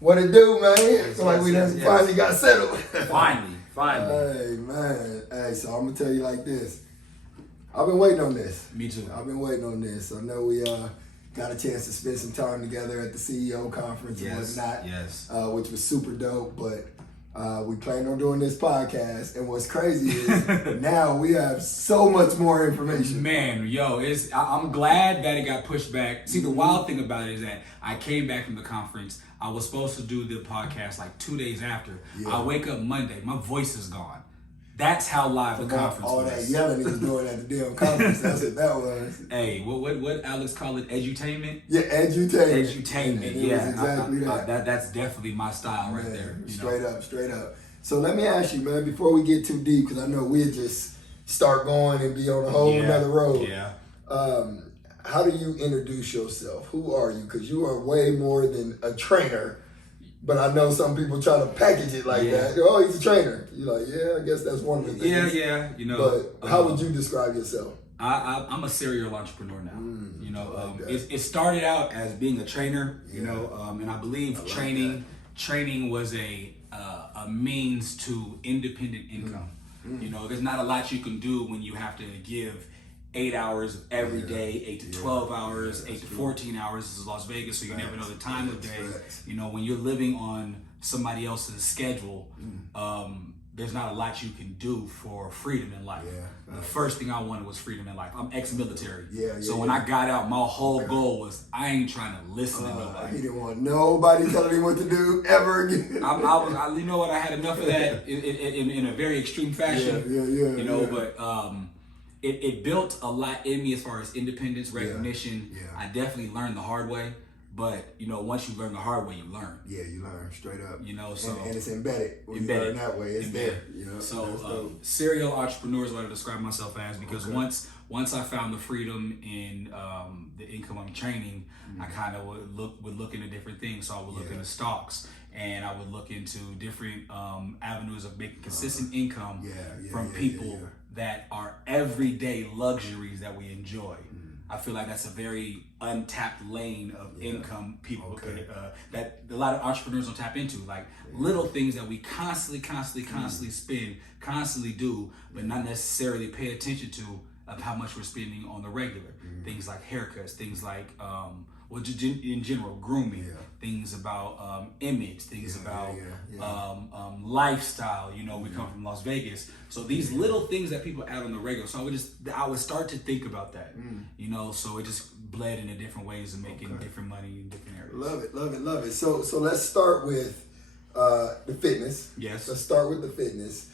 What it do, man? It's like we done finally got settled. Finally. Hey, man. Hey, so I'm going to tell you like this. I've been waiting on this. Me too. I've been waiting on this. I know we got a chance to spend some time together at the CEO conference and whatnot, which was super dope. But we planned on doing this podcast, and what's crazy is now we have so much more information. Man, I'm glad that it got pushed back. See, the wild thing about it is that I came back from the conference. I was supposed to do the podcast like 2 days after. Yeah. I wake up Monday, my voice is gone. That's how live the conference was. All that yelling he was doing at the damn conference, that's what that was. Hey, what Alex call it? Edutainment? Yeah, edutainment. Edutainment, yeah. Exactly that. That's definitely my style right there. Straight up. So let me ask you, man, before we get too deep, because I know we'll just start going and be on a whole another road. Yeah. How do you introduce yourself? Who are you? Because you are way more than a trainer. But I know some people try to package it like that. Oh, he's a trainer. You're like, I guess that's one of the things. Yeah. But how would you describe yourself? I'm a serial entrepreneur now. It started out as being a trainer, and I believe training was a means to independent income. There's not a lot you can do when you have to give 8 hours every day, 8 to 12 hours, 8 to 14 hours. This is Las Vegas, so you never know the time of day. When you're living on somebody else's schedule, there's not a lot you can do for freedom in life. The first thing I wanted was freedom in life. I'm ex-military. So when I got out, my whole goal was I ain't trying to listen to nobody. He didn't want nobody telling him what to do ever again. You know what? I had enough of that in a very extreme fashion. But it built a lot in me as far as independence, recognition. I definitely learned the hard way. But, once you learn the hard way, you learn. Yeah, you learn straight up. And it's embedded. When you learn that way, it's there. So serial entrepreneur is what I describe myself as, because once I found the freedom in the income I'm training, I kind of would look into different things. So I would look into stocks, and I would look into different avenues of making consistent income from people that are everyday luxuries that we enjoy. I feel like that's a very untapped lane of income people that a lot of entrepreneurs don't tap into. Like little things that we constantly spend, constantly do, but not necessarily pay attention to of how much we're spending on the regular. Things like haircuts, things like in general, grooming, things about image, things about lifestyle. We come from Las Vegas, so these little things that people add on the regular. So I would start to think about that, so it just bled into different ways of making different money in different areas. Love it. So let's start with the fitness. Yes. Let's start with the fitness.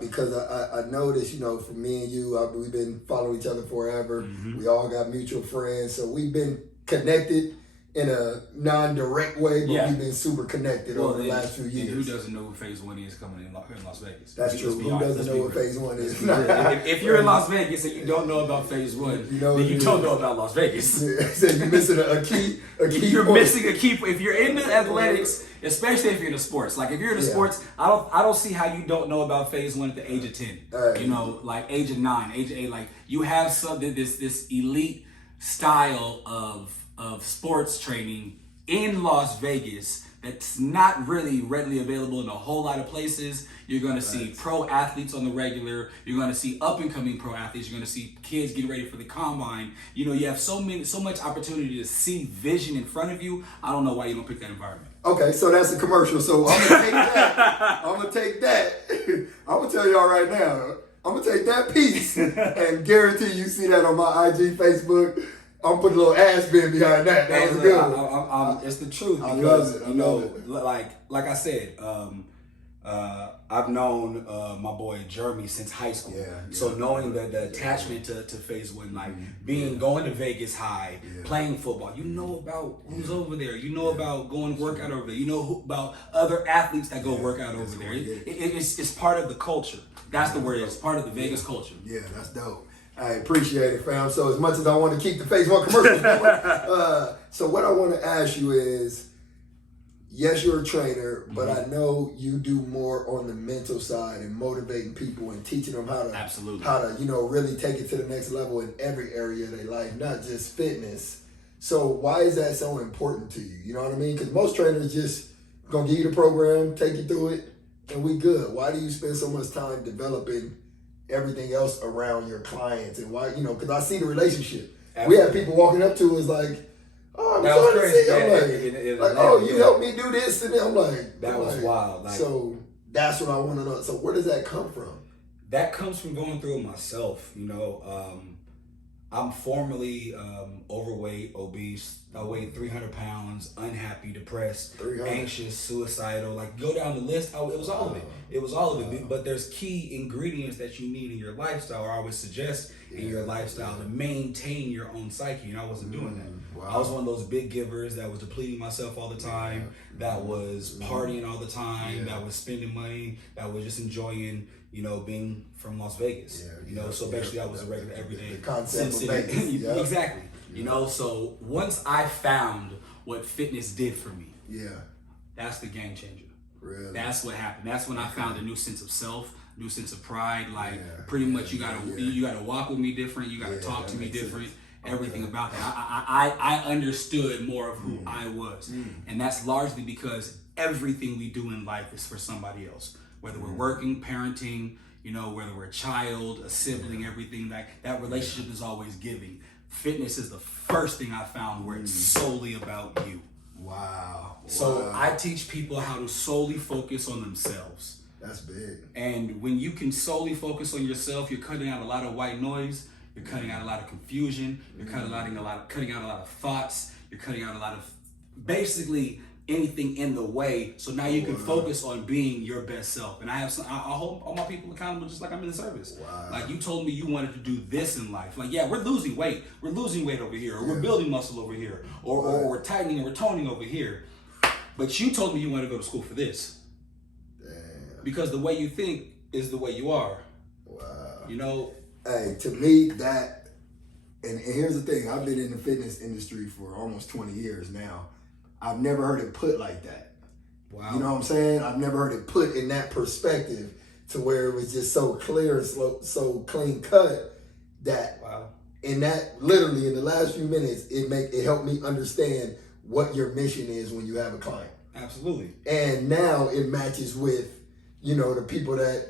Because I noticed, for me and you, we've been following each other forever. We all got mutual friends, so we've been connected in a non-direct way, but we've been super connected over the last few years. Who doesn't know what Phase 1 is coming in Las Vegas? That's true. Who doesn't know what Phase 1 is? If you're in Las Vegas and you don't know about Phase 1, then you don't know about Las Vegas. So you're missing a key You're missing a key. If you're into athletics, especially if you're into sports, like if you're into sports, I don't see how you don't know about Phase 1 at the age of 10. Like age of 9, age of 8. Like you have this elite style of sports training in Las Vegas that's not really readily available in a whole lot of places. You're going to see pro athletes on the regular. You're going to see up and coming pro athletes. You're going to see kids getting ready for the combine. You have so much opportunity to see vision in front of you. I don't know why you don't pick that environment. Okay, so that's a commercial. So I'm gonna take that. I'm gonna tell y'all right now. I'm gonna take that piece and guarantee you see that on my IG, Facebook. I'm gonna put a little ass band behind that. That was good. It's the truth. I love it. Like I said, I've known my boy Jeremy since high school. So knowing the attachment to Phase 1, like going to Vegas High, playing football, about who's over there. About going work out over there. About other athletes that go work out over there. It's part of the culture. That's the word. It's part of the Vegas culture. Yeah, that's dope. I appreciate it, fam. So as much as I want to keep the Phase 1 commercials going, so what I want to ask you is, yes, you're a trainer, but I know you do more on the mental side and motivating people and teaching them how to really take it to the next level in every area of their life, not just fitness. So why is that so important to you? You know what I mean? Because most trainers just gonna give you the program, take you through it, and we good. Why do you spend so much time developing everything else around your clients? And why, because I see the relationship. Absolutely. We have people walking up to us like, oh, I'm trying to see. I'm like, oh, you helped me do this, and then I'm like, that was wild. Like, so that's what I want to know. So where does that come from? That comes from going through it myself. I'm formerly overweight, obese. I weighed 300 pounds, unhappy, depressed, anxious, suicidal. Like, go down the list. It was all of it. It was all of it. But there's key ingredients that you need in your lifestyle, or I would suggest in your lifestyle to maintain your own psyche. And I wasn't doing that. Wow. I was one of those big givers that was depleting myself all the time, that was partying all the time, that was spending money, that was just enjoying, being from Las Vegas. So basically I was a regular everyday. The concept of Vegas. Exactly. So once I found what fitness did for me, that's the game changer. Really? That's what happened. That's when I found a new sense of self, new sense of pride. Like pretty much you gotta walk with me different, you gotta talk to me different. Everything about that. I understood more of who I was. And that's largely because everything we do in life is for somebody else. Whether we're working, parenting, whether we're a child, a sibling, everything, that relationship is always giving. Fitness is the first thing I found where it's solely about you. Wow. So I teach people how to solely focus on themselves. That's big. And when you can solely focus on yourself, you're cutting out a lot of white noise. You're cutting out a lot of confusion. You're cutting out a lot of thoughts. You're cutting out a lot of basically anything in the way. So now you can focus on being your best self. And I hold all my people accountable just like I'm in the service. Wow. Like, you told me you wanted to do this in life. Like, we're losing weight. We're losing weight over here. Or we're building muscle over here. Or we're tightening and we're toning over here. But you told me you wanted to go to school for this. Damn. Because the way you think is the way you are. Wow. Hey, to me, and here's the thing, I've been in the fitness industry for almost 20 years now. I've never heard it put like that. Wow. You know what I'm saying? I've never heard it put in that perspective to where it was just so clear and so clean cut that in that, literally in the last few minutes, it helped me understand what your mission is when you have a client. Absolutely. And now it matches with, the people that,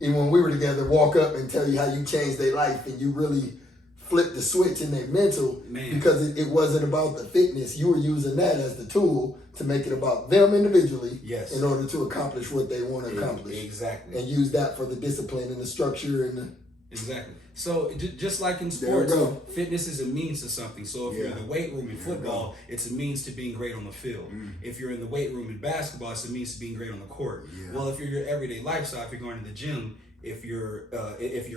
even when we were together, walk up and tell you how you changed their life and you really flipped the switch in their mental. Because it wasn't about the fitness. You were using that as the tool to make it about them individually in order to accomplish what they want to accomplish. Exactly. And use that for the discipline and the structure and the... Exactly. So just like in sports, fitness is a means to something. So if you're in the weight room in football, it's a means to being great on the field. If you're in the weight room in basketball, it's a means to being great on the court. Well, if you're your everyday lifestyle, if you're going to the gym, if you're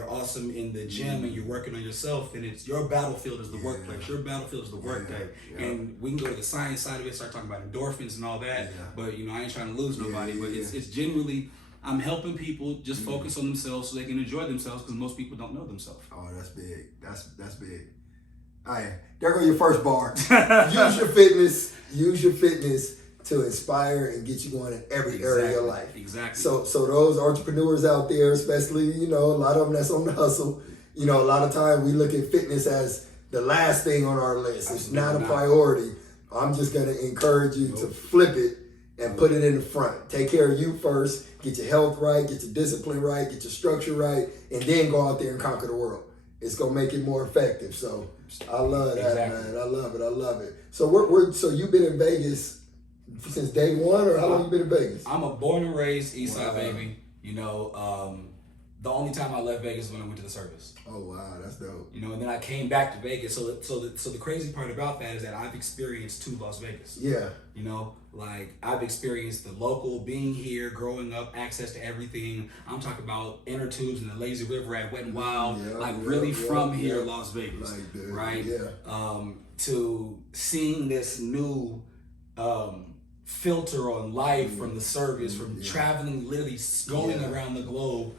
awesome in the gym and you're working on yourself, then it's your battlefield is the workplace. Your battlefield is the workday. And we can go to the science side of it, start talking about endorphins and all that. But I ain't trying to lose nobody. But it's generally, I'm helping people just focus on themselves so they can enjoy themselves, because most people don't know themselves. Oh, that's big. That's big. All right, there go your first bar. Use your fitness to inspire and get you going in every area of your life. Exactly. So those entrepreneurs out there, especially, a lot of them that's on the hustle, a lot of time we look at fitness as the last thing on our list. It's not a priority. I'm just going to encourage you to flip it and put it in the front. Take care of you first. Get your health right, get your discipline right, get your structure right, and then go out there and conquer the world. It's gonna make it more effective. So I love that, man. I love it. So so you've been in Vegas since day one, or how long you been in Vegas? I'm a born and raised Eastside baby. The only time I left Vegas was when I went to the service. Oh wow, that's dope. And then I came back to Vegas. So the crazy part about that is that I've experienced two Las Vegas. Yeah. Like, I've experienced the local, being here, growing up, access to everything. I'm talking about inner tubes and the lazy river at Wet and Wild, from here, Las Vegas, right? Yeah. To seeing this new filter on life from the service, from traveling, literally going around the globe.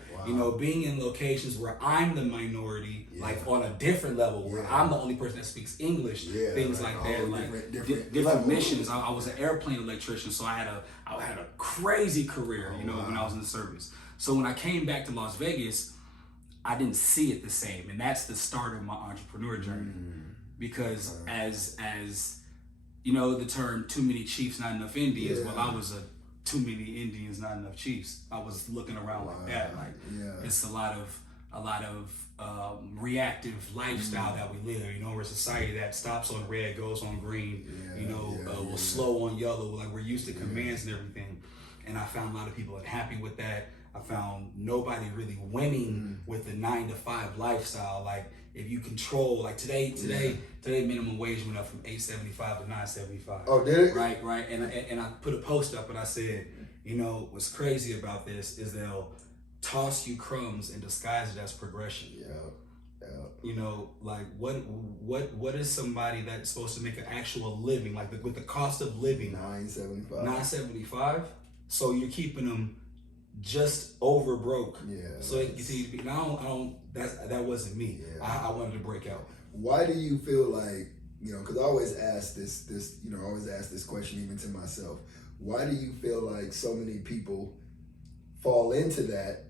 Being in locations where I'm the minority, like on a different level, where I'm the only person that speaks English, things like that, like different missions. I was an airplane electrician, so I had a crazy career, when I was in the service. So when I came back to Las Vegas, I didn't see it the same, and that's the start of my entrepreneur journey. Because as the term "too many chiefs, not enough Indians." Well, I was a too many Indians, not enough Chiefs. I was looking around like that. Like it's a lot of reactive lifestyle that we live. You know, we're a society that stops on red, goes on green. Will slow on yellow. Like we're used to commands and everything. And I found a lot of people unhappy with that. I found nobody really winning with the 9-to-5 lifestyle. Like if you control, like today minimum wage went up from $8.75 to $9.75. Oh, did it? Right. And I put a post up and I said, you know, what's crazy about this is they'll toss you crumbs and disguise it as progression. You know, like what is somebody that's supposed to make an actual living, like with the cost of living $9.75? So you're keeping them just over broke. So they can continue to be. Now I don't. That wasn't me. I wanted to break out. Why do you feel like, you know? Because I always ask this. You know, I always ask this question even to myself. Why do you feel like so many people fall into that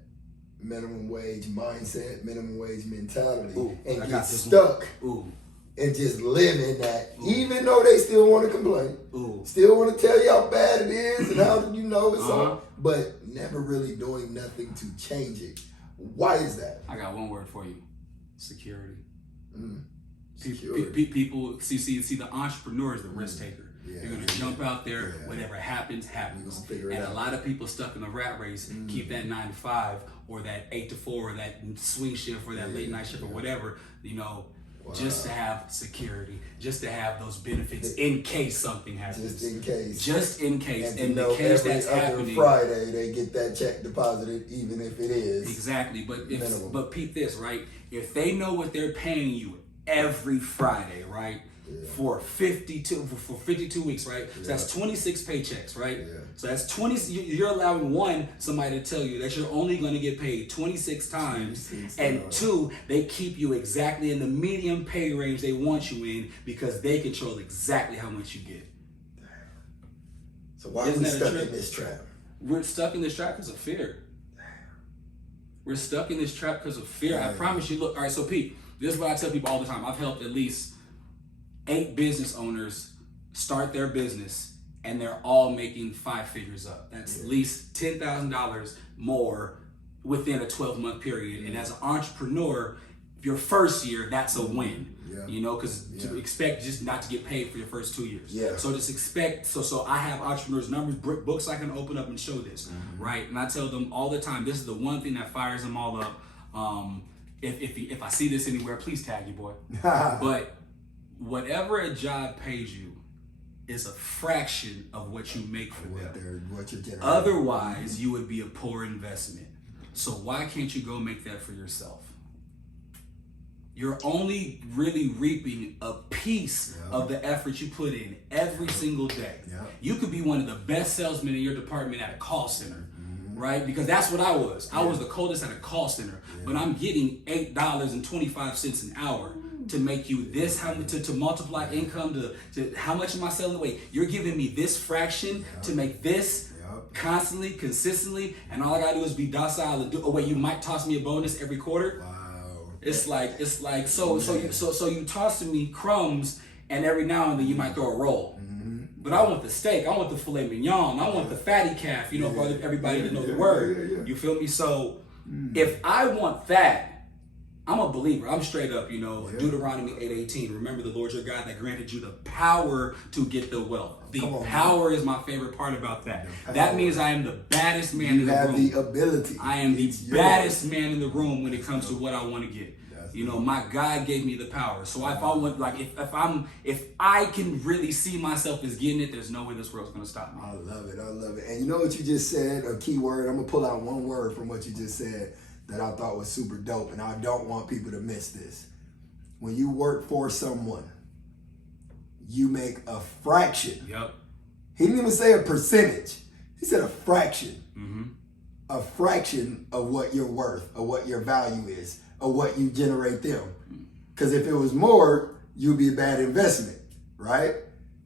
minimum wage mindset, minimum wage mentality, and get stuck and just live in that, even though they still want to complain, still want to tell you how bad it is and how you know it's all, but never really doing nothing to change it. Why is that? I got one word for you: security. Security. People see the entrepreneur is the risk taker. You're gonna jump out there. Whatever happens. And a lot of people stuck in the rat race keep that 9-to-5 or that 8 to 4 or that swing shift or that late night shift or whatever. You know, just to have security, just to have those benefits in case something happens. Just in case. And the case that's happening. Friday they get that check deposited, even if it is exactly. But peep this, right? If they know what they're paying you every Friday, right? For 52 weeks, right? So that's 26 paychecks, right? So that's 20. You're allowing somebody to tell you that you're only going to get paid 26 times, and 2, they keep you exactly in the medium pay range they want you in because they control exactly how much you get. So why are we stuck in this trap? We're stuck in this trap because of fear. We're stuck in this trap because of fear. I promise you. Look, all right. So Pete, this is what I tell people all the time. I've helped at least 8 business owners start their business, and they're all making 5 figures up. That's at least $10,000 more within a 12-month period. And as an entrepreneur, your first year, that's a win. You know, because to expect just not to get paid for your first 2 years. So just expect. So I have entrepreneurs' numbers, books I can open up and show this, right? And I tell them all the time, this is the one thing that fires them all up. If I see this anywhere, please tag you, boy. But whatever a job pays you is a fraction of what you make for them. What you're generating. Otherwise, you would be a poor investment. So why can't you go make that for yourself? You're only really reaping a piece of the effort you put in every single day. You could be one of the best salesmen in your department at a call center, right? Because that's what I was. I was the coldest at a call center, but I'm getting $8.25 an hour to make you this, how to multiply income to how much am I selling away? You're giving me this fraction to make this constantly, consistently, and all I gotta do is be docile and do. Oh wait, you might toss me a bonus every quarter. It's like so you tossing me crumbs, and every now and then you might throw a roll. But I want the steak, I want the filet mignon, I want the fatty calf, you know, for everybody to know the word. You feel me? So if I want that, I'm a believer. I'm straight up, you know, Deuteronomy 8:18. Remember the Lord your God that granted you the power to get the wealth. The power is my favorite part about that. That means I am the baddest man in the room. You have the ability. I am the baddest man in the room when it comes to what I want to get. You know, my God gave me the power. So if I want, like, if I can really see myself as getting it, there's no way this world's gonna stop me. I love it. And you know what you just said? A key word. I'm gonna pull out one word from what you just said that I thought was super dope, and I don't want people to miss this. When you work for someone, you make a fraction. He didn't even say a percentage. He said a fraction. A fraction of what you're worth, or what your value is, or what you generate them. Because if it was more, you'd be a bad investment, right?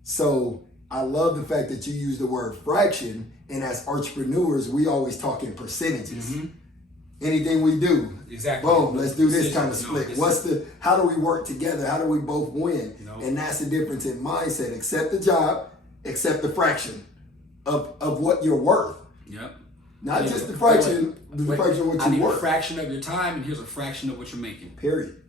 So I love the fact that you use the word fraction, and as entrepreneurs, we always talk in percentages. Anything we do, boom, let's do this kind of split. How do we work together? How do we both win? And that's the difference in mindset. Accept the job, accept the fraction. of what you're worth. Yep. Not just the fraction of what you're I need worth. a fraction of your time, and here's a fraction of what you're making. Period.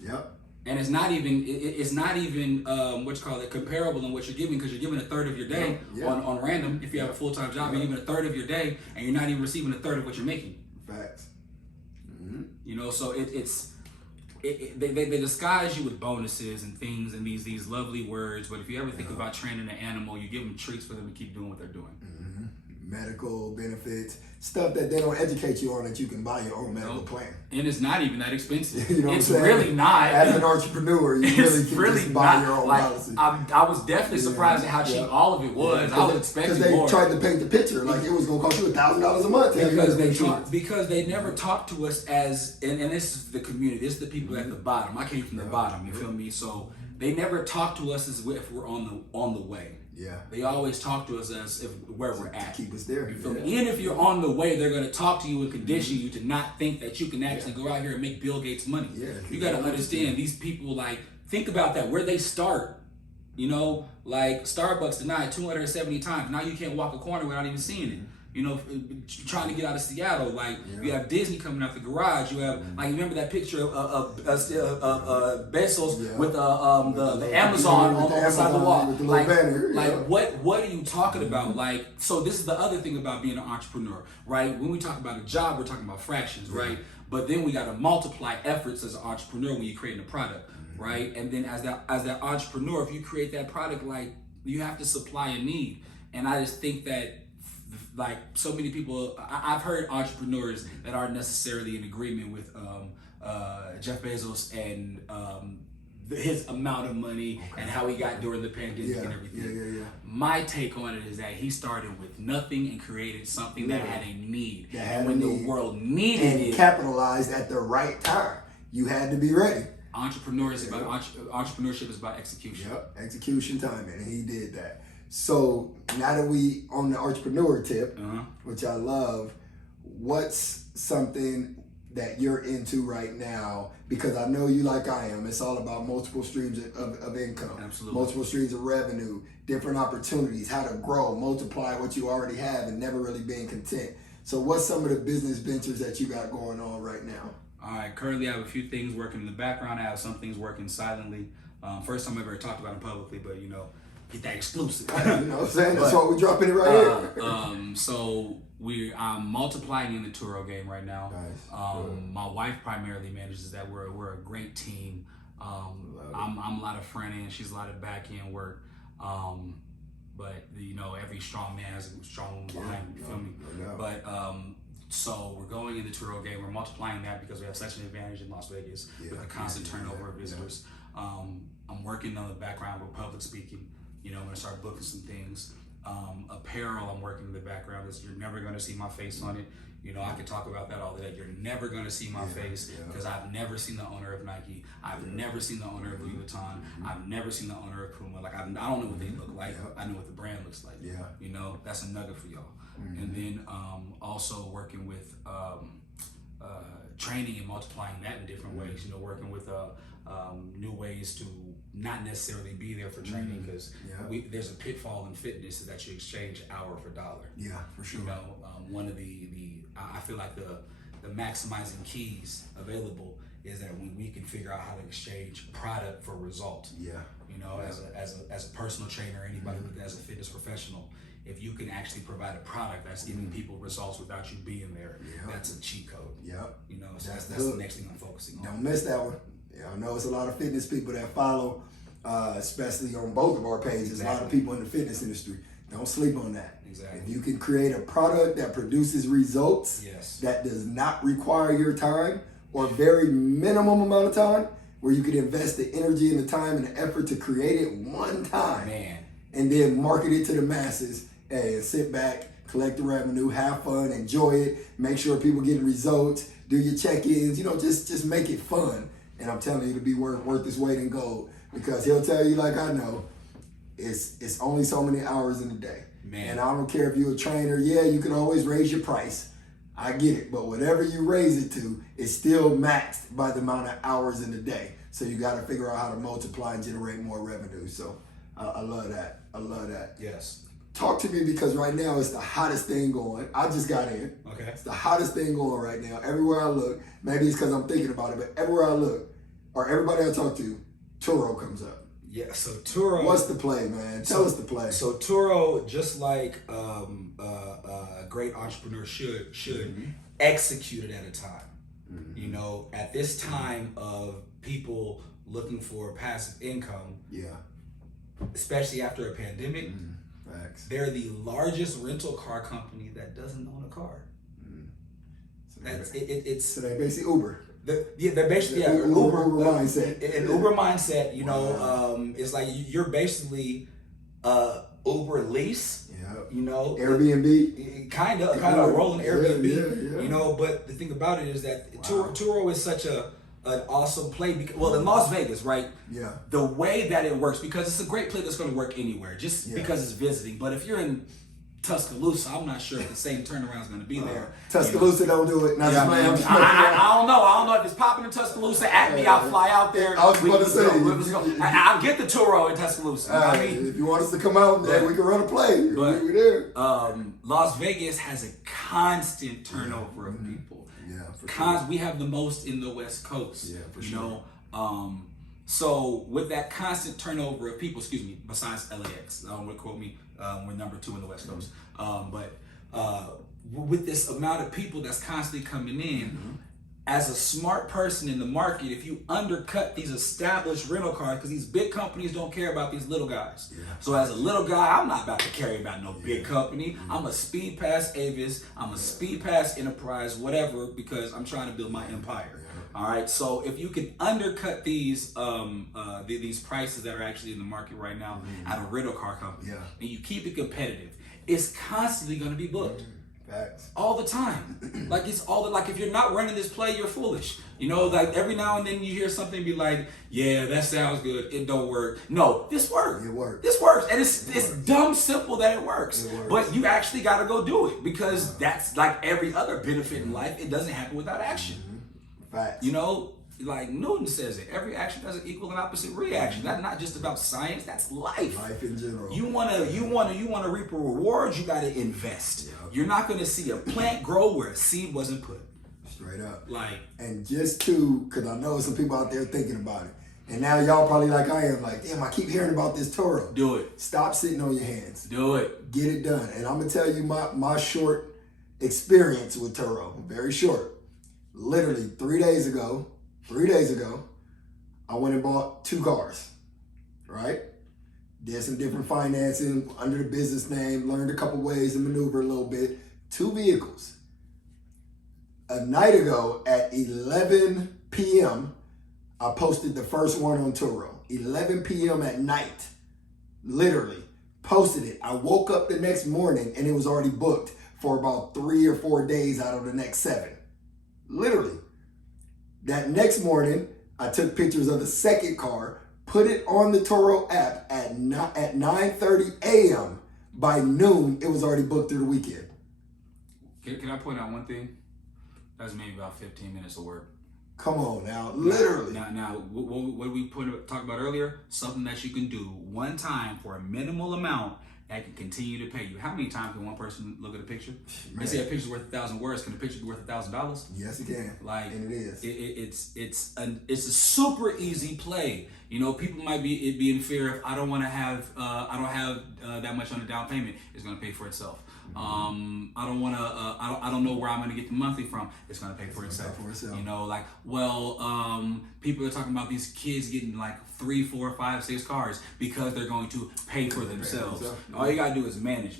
Yep. And it's not even what you call it, comparable in what you're giving, because you're giving a third of your day on random. If you have a full-time job, you're giving a third of your day, and you're not even receiving a third of what you're making. Facts. You know, so they disguise you with bonuses and things and these lovely words, but if you ever think about training an animal, you give them treats for them to keep doing what they're doing. Medical benefits, stuff that they don't educate you on, that you can buy your own medical plan. And it's not even that expensive. You know it's what I'm saying? really not. As an entrepreneur, you really can just buy your own policy. I was definitely surprised at how cheap all of it was. I was expecting more. Because they tried to paint the picture like it was going to cost you $1,000 a month. Because they never talked to us as, and this is the community, this is the people at the bottom. I came from the bottom, you feel me? So they never talked to us as if we're on the way. Yeah. They always talk to us as if where we're at. Keep us there. You feel me? Even if you're on the way, they're going to talk to you and condition you to not think that you can actually go out here and make Bill Gates money. Yeah. You got to understand these people, like, think about that, where they start. You know, like Starbucks denied 270 times. Now you can't walk a corner without even seeing it. You know, trying to get out of Seattle, like you have Disney coming out the garage. You have like, remember that picture of Bezos with the Amazon on the side of the wall. With the little banner, what are you talking about? Like, so this is the other thing about being an entrepreneur, right? When we talk about a job, we're talking about fractions, right? But then we got to multiply efforts as an entrepreneur when you're creating a product, right? And then as that entrepreneur, if you create that product, like, you have to supply a need. And I just think that, like, so many people, I've heard entrepreneurs that aren't necessarily in agreement with Jeff Bezos and his amount of money and how he got during the pandemic and everything. My take on it is that he started with nothing and created something that had a need. And when the world needed it, and capitalized at the right time. You had to be ready. Entrepreneurship is about execution. Yep, execution timing, and he did that. So now that we on the entrepreneur tip, which I love, what's something that you're into right now? Because I know you like I am. It's all about multiple streams of income. Absolutely. Multiple streams of revenue, different opportunities, how to grow, multiply what you already have, and never really being content. So what's some of the business ventures that you got going on right now? All right, currently I have a few things working in the background. I have some things working silently. First time I've ever talked about them publicly, but you know, get that exclusive. You know what I'm saying? That's why we're dropping it right here. So I'm multiplying in the Turo game right now. Nice. My wife primarily manages that. We're a great team. I'm a lot of front end, she's a lot of back end work. But you know, every strong man has a strong woman behind him. You feel me? But so we're going in the Turo game. We're multiplying that because we have such an advantage in Las Vegas with the constant turnover of visitors. I'm working on the background with public speaking. You know, I'm gonna start booking some things. Apparel, I'm working in the background. You're never gonna see my face on it. You know, I could talk about that all day. You're never gonna see my face because I've never seen the owner of Nike. I've never seen the owner of Louis Vuitton. I've never seen the owner of Puma. Like, I don't know what they look like. I know what the brand looks like. You know, that's a nugget for y'all. And then also working with training and multiplying that in different ways. You know, working with new ways to not necessarily be there for training, because there's a pitfall in fitness that you exchange hour for dollar. Yeah, for sure. You know, one of I feel like the maximizing keys available is that when we can figure out how to exchange product for result. You know, as a personal trainer, anybody as a fitness professional, if you can actually provide a product that's giving people results without you being there, that's a cheat code. You know, so that's the next thing I'm focusing on. Don't miss that one. I know it's a lot of fitness people that follow, especially on both of our pages. A lot of people in the fitness industry. Don't sleep on that. If you can create a product that produces results that does not require your time or very minimum amount of time, where you can invest the energy and the time and the effort to create it one time, and then market it to the masses, and sit back, collect the revenue, have fun, enjoy it, make sure people get results, do your check-ins, you know, just make it fun. And I'm telling you, it'll be worth its weight in gold, because he'll tell you, like I know, it's only so many hours in a day. And I don't care if you're a trainer, you can always raise your price. I get it, but whatever you raise it to, it's still maxed by the amount of hours in the day. So you got to figure out how to multiply and generate more revenue. So I love that. I love that. Yes. talk to me, because right now it's the hottest thing going. I just got in. Okay. It's the hottest thing going right now. Everywhere I look, maybe it's because I'm thinking about it, but everywhere I look, or everybody I talk to, Turo comes up. Yeah, so Turo. What's the play, man? Tell us the play. So Turo, just like a great entrepreneur should execute it at a time. You know, at this time of people looking for passive income, especially after a pandemic, they're the largest rental car company that doesn't own a car. So they basically Uber. They're basically Uber mindset. An Uber mindset, you know, it's like you're basically Uber lease. You know, Airbnb, kind of rolling Airbnb. You know, but the thing about it is that Turo is such an awesome play. Because, well, in Las Vegas, right? Yeah. The way that it works, because it's a great play that's going to work anywhere, just because it's visiting. But if you're in Tuscaloosa, I'm not sure if the same turnaround is going to be there. Tuscaloosa, don't do it. I don't know. I don't know if it's popping in Tuscaloosa. At me, I'll fly out there. I was about to say, I'll get the Turo in Tuscaloosa. I mean, if you want us to come out, then we can run a play. But we're there. Las Vegas has a constant turnover of people. Yeah, for sure. We have the most in the West Coast. Yeah, for you sure. know. So with that constant turnover of people, besides LAX, don't quote me, we're number 2 in the West Coast. But with this amount of people that's constantly coming in, as a smart person in the market, if you undercut these established rental cars, because these big companies don't care about these little guys. So as a little guy, I'm not about to carry about no big company. I'm a Speed Pass Avis, I'm a Speed Pass Enterprise, whatever, because I'm trying to build my empire. All right, so if you can undercut these prices that are actually in the market right now at a rental car company, and you keep it competitive, it's constantly going to be booked. Facts. All the time. Like it's all like if you're not running this play, you're foolish. You know, like every now and then you hear something be like, yeah, that sounds good. It don't work. No, this works. It works. This works. And it's dumb simple that it works. But you actually got to go do it, because that's like every other benefit in life. It doesn't happen without action. Facts. You know, like Newton says it, every action doesn't equal an opposite reaction. That's not just about science, that's life. Life in general. You wanna reap a reward, you gotta invest. You're not gonna see a plant grow where a seed wasn't put. Straight up. Like, and just to, because I know some people out there thinking about it, and now y'all probably like I am, like, damn, I keep hearing about this Turo. Do it. Stop sitting on your hands. Do it. Get it done. And I'm gonna tell you my short experience with Turo. Very short. Literally 3 days ago, I went and bought 2 cars, right? Did some different financing under the business name, learned a couple ways to maneuver a little bit. 2 vehicles. A night ago at 11 p.m., I posted the first one on Turo. 11 p.m. at night, literally, posted it. I woke up the next morning and it was already booked for about 3 or 4 days out of the next 7. Literally. That next morning, I took pictures of the second car, put it on the Turo app at 9:30 a.m. By noon, it was already booked through the weekend. Can I point out one thing? That's maybe about 15 minutes of work. Come on now, literally. Now, what we talked about earlier? Something that you can do one time for a minimal amount that can continue to pay you. How many times can one person look at a picture? They say a picture's worth 1,000 words. Can a picture be worth $1,000? Yes, it can. Like, and it is. It's a super easy play. You know, people might be in fear of I don't have that much on the down payment. It's going to pay for itself. I don't know where I'm going to get the monthly from. It's going to pay for itself. You know, like, people are talking about these kids getting like 3, 4, 5, 6 cars because they're going to pay for themselves. All you got to do is manage,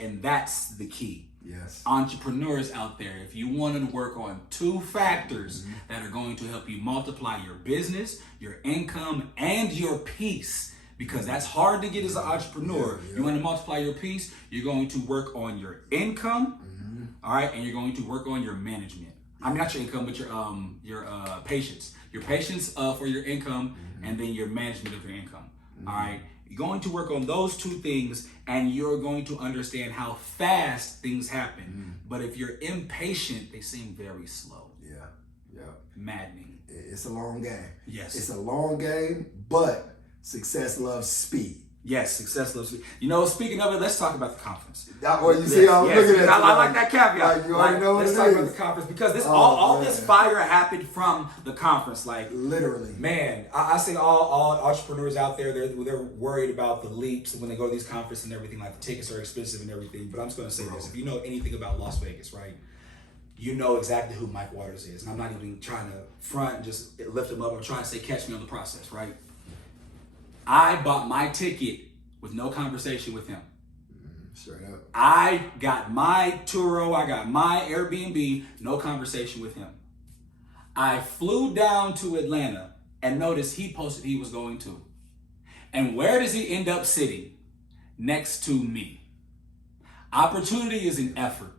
and that's the key. Yes. Entrepreneurs out there, if you want to work on 2 factors that are going to help you multiply your business, your income, and your peace, because that's hard to get as an entrepreneur. You want to multiply your peace, you're going to work on your income, all right, and you're going to work on your management. I mean, not your income, but your patience. Your patience for your income, and then your management of your income, all right? You're going to work on those 2 things, and you're going to understand how fast things happen. But if you're impatient, they seem very slow. Yeah. Maddening. It's a long game. Yes. It's a long game, but success loves speed. Yes, success loves me. You know, speaking of it, let's talk about the conference. You see how I'm looking at you. I like that caveat. Like, you already know what let's it talk is. about the conference because this all this fire happened from the conference. Like literally, man, I see all entrepreneurs out there. They're worried about the leaps when they go to these conferences and everything. Like the tickets are expensive and everything. But I'm just going to say this: if you know anything about Las Vegas, right? You know exactly who Mike Waters is, and I'm not even trying to front and just lift him up. I'm trying to say, catch me on the process, right? I bought my ticket with no conversation with him. Straight up. I got my Turo, I got my Airbnb, no conversation with him. I flew down to Atlanta and noticed he posted he was going to. And where does he end up sitting? Next to me. Opportunity is an effort.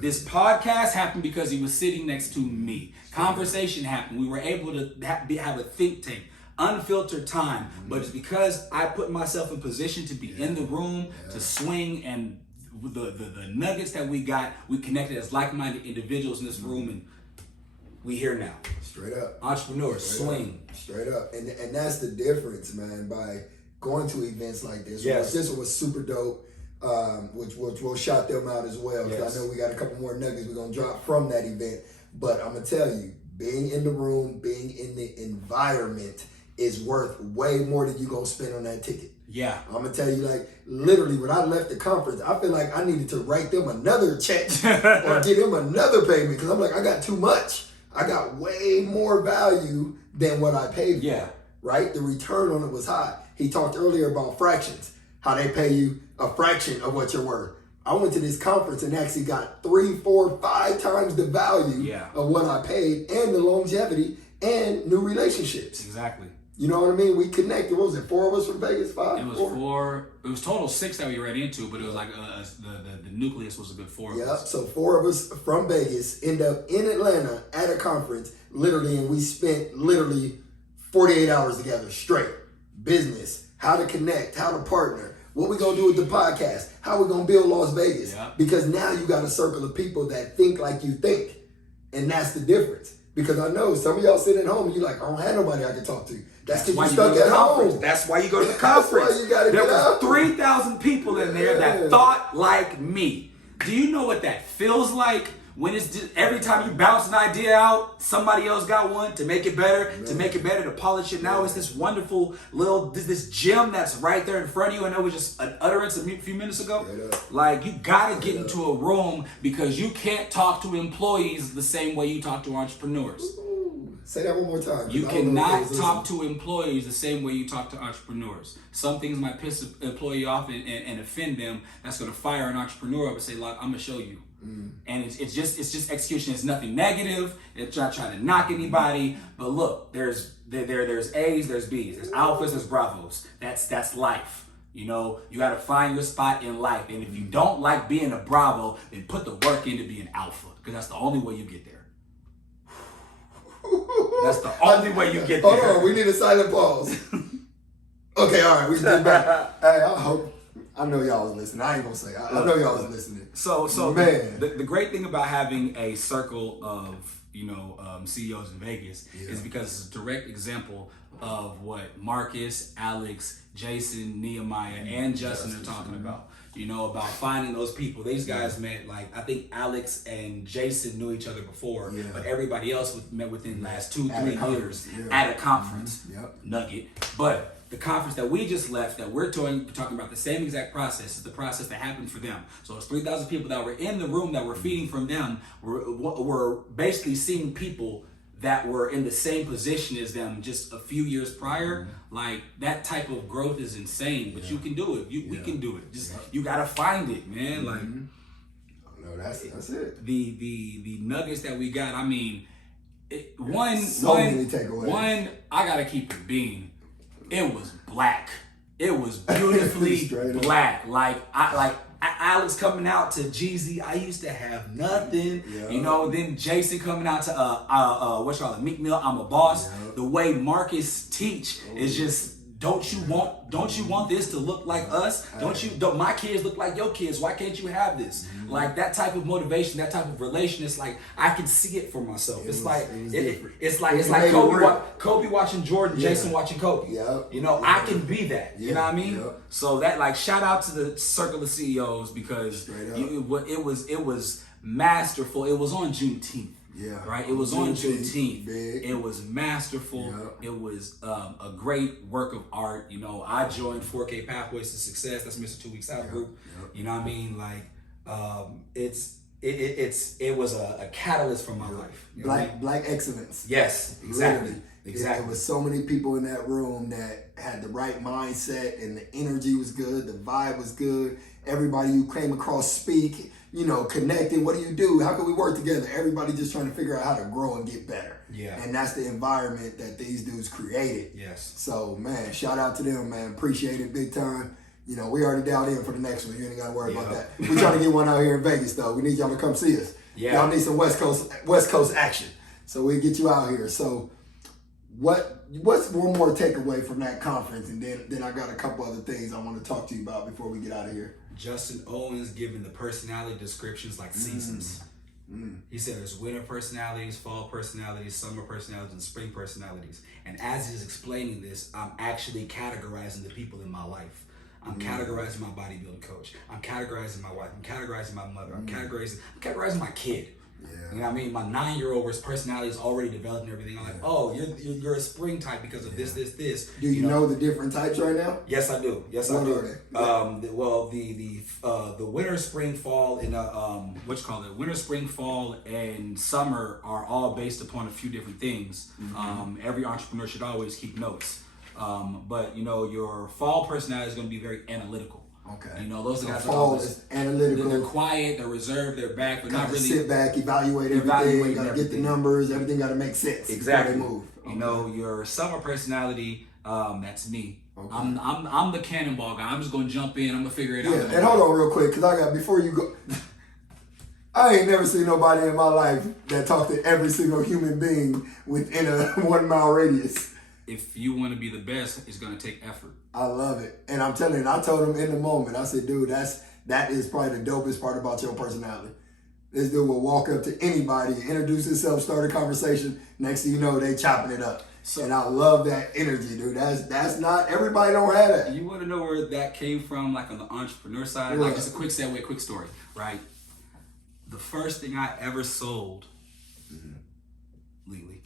This podcast happened because he was sitting next to me. Conversation happened. We were able to have a think tank. Unfiltered time, but it's because I put myself in position to be in the room, to swing, and the nuggets that we got, we connected as like-minded individuals in this room, and we here now. Straight up. Entrepreneurs, swing. Straight up. And that's the difference, man, by going to events like this. Yes. This one was super dope, which we'll shout them out as well, because I know we got a couple more nuggets we're going to drop from that event. But I'm going to tell you, being in the room, being in the environment is worth way more than you gonna spend on that ticket. Yeah. I'm gonna tell you, like, literally when I left the conference, I feel like I needed to write them another check or give them another payment, because I'm like, I got too much. I got way more value than what I paid for. Yeah. Right? The return on it was high. He talked earlier about fractions, how they pay you a fraction of what you're worth. I went to this conference and actually got 3, 4, 5 times the value of what I paid, and the longevity and new relationships. Exactly. You know what I mean? We connected. What was it? 4 of us from Vegas? 5? It was 4. It was total 6 that we ran into, but it was like the nucleus was a good 4 of us. So 4 of us from Vegas end up in Atlanta at a conference, literally, and we spent literally 48 hours together straight. Business, how to connect, how to partner, what we gonna do with the podcast, how we gonna build Las Vegas. Because now you got a circle of people that think like you think, and that's the difference. Because I know some of y'all sitting at home and you're like, I don't have nobody I can talk to. That's because you stuck at home. That's why you go to the conference. That's why you gotta there get was out. 3,000 people in there that thought like me. Do you know what that feels like? When it's just, every time you bounce an idea out, somebody else got one to make it better, to polish it. Now it's this wonderful little, this gem that's right there in front of you. I know it was just an utterance a few minutes ago. Like, you gotta get into a room, because you can't talk to employees the same way you talk to entrepreneurs. Say that one more time. You cannot talk to employees the same way you talk to entrepreneurs. Some things might piss an employee off and offend them. That's going to fire an entrepreneur up and say, "Look, I'm going to show you." And it's just execution. It's nothing negative. It's not trying to knock anybody. But look, there's A's, there's B's, there's alphas, there's bravos. That's life. You know, you got to find your spot in life. And if you don't like being a bravo, then put the work in to be an alpha, because that's the only way you get there. That's the only way you get there. Hold on, we need a silent pause. Okay, all right, we get back. Hey, I know y'all was listening. I ain't gonna say. I know y'all was listening. So man, the great thing about having a circle of CEOs in Vegas is because it's a direct example of what Marcus, Alex, Jason, Nehemiah, and Justin are talking about. You know, about finding those people. These guys met, like, I think Alex and Jason knew each other before, but everybody else met within the last 2-3 years at a conference. Nugget. But the conference that we just left, that we're talking about the same exact process, is the process that happened for them. So it's 3,000 people that were in the room that were feeding from them. We're basically seeing people that were in the same position as them just a few years prior. Like, that type of growth is insane, but you can do it. We can do it. Just you gotta find it, man. Like, no, that's it. The nuggets that we got. I mean, many takeaways. One, I gotta keep it being. It was black. It was beautifully black. Like Alex coming out to Jeezy, I used to have nothing. You know, then Jason coming out to Meek Mill, I'm a boss. The way Marcus teach is just Don't you want this to look like us? Don't my kids look like your kids? Why can't you have this? Like that type of motivation, that type of relation. It's like I can see it for myself. It's like Kobe watching Jordan, Jason watching Kobe. Yep. You know, I can be that. Yeah. You know what I mean? Yep. So that, like, shout out to the circle of CEOs, because it was masterful. It was on Juneteenth. Yeah. Right? It was on Juneteenth. Big. It was masterful. Yeah. It was a great work of art. You know, I joined 4K Pathways to Success. That's Mr. 2 Weeks Out group. Yep. You know what I mean? Like, it was a catalyst for my life. You know what I mean? Black excellence. Yes, exactly. Literally. Exactly. There was so many people in that room that had the right mindset, and the energy was good, the vibe was good. Everybody you came across speak, you know, connecting. What do you do? How can we work together? Everybody just trying to figure out how to grow and get better. Yeah. And that's the environment that these dudes created. Yes. So, man, shout out to them, man. Appreciate it big time. You know, we already dialed in for the next one. You ain't got to worry about that. We're trying to get one out here in Vegas, though. We need y'all to come see us. Yeah. Y'all need some West Coast action. So we'll get you out here. So what's one more takeaway from that conference? And then I got a couple other things I want to talk to you about before we get out of here. Justin Owens giving the personality descriptions like seasons. He said there's winter personalities, fall personalities, summer personalities, and spring personalities. And as he's explaining this, I'm actually categorizing the people in my life. I'm categorizing my bodybuilding coach. I'm categorizing my wife. I'm categorizing my mother. I'm categorizing my kid. Yeah. You know what I mean? My 9-year-old, where his personality is already developed and everything. I'm like, oh, you're a spring type because of this. Do you know the different types right now? Yes, I do. Yes, I What do. are they? Well, the winter, spring, fall, and winter, spring, fall, and summer are all based upon a few different things. Every entrepreneur should always keep notes. But you know, your fall personality is going to be very analytical. Okay. You know, those guys are fall always is analytical. They're quiet, they're reserved, they're back, but not really sit back, evaluate everything. Got to get the numbers. Everything got to make sense. Exactly. Before they move. Okay. You know, your summer personality, that's me. Okay. I'm the cannonball guy. I'm just gonna jump in. I'm gonna figure it out. Yeah, and hold on real quick, because before you go, I ain't never seen nobody in my life that talked to every single human being within a 1 mile radius. If you want to be the best, it's gonna take effort. I love it. And I'm telling you, I told him in the moment, I said, dude, that is probably the dopest part about your personality. This dude will walk up to anybody, introduce himself, start a conversation. Next thing you know, they chopping it up. So, and I love that energy, dude. That's not, everybody don't have that. You want to know where that came from, like on the entrepreneur side? Yeah. Like, just a quick segue, quick story, right? The first thing I ever sold, legally,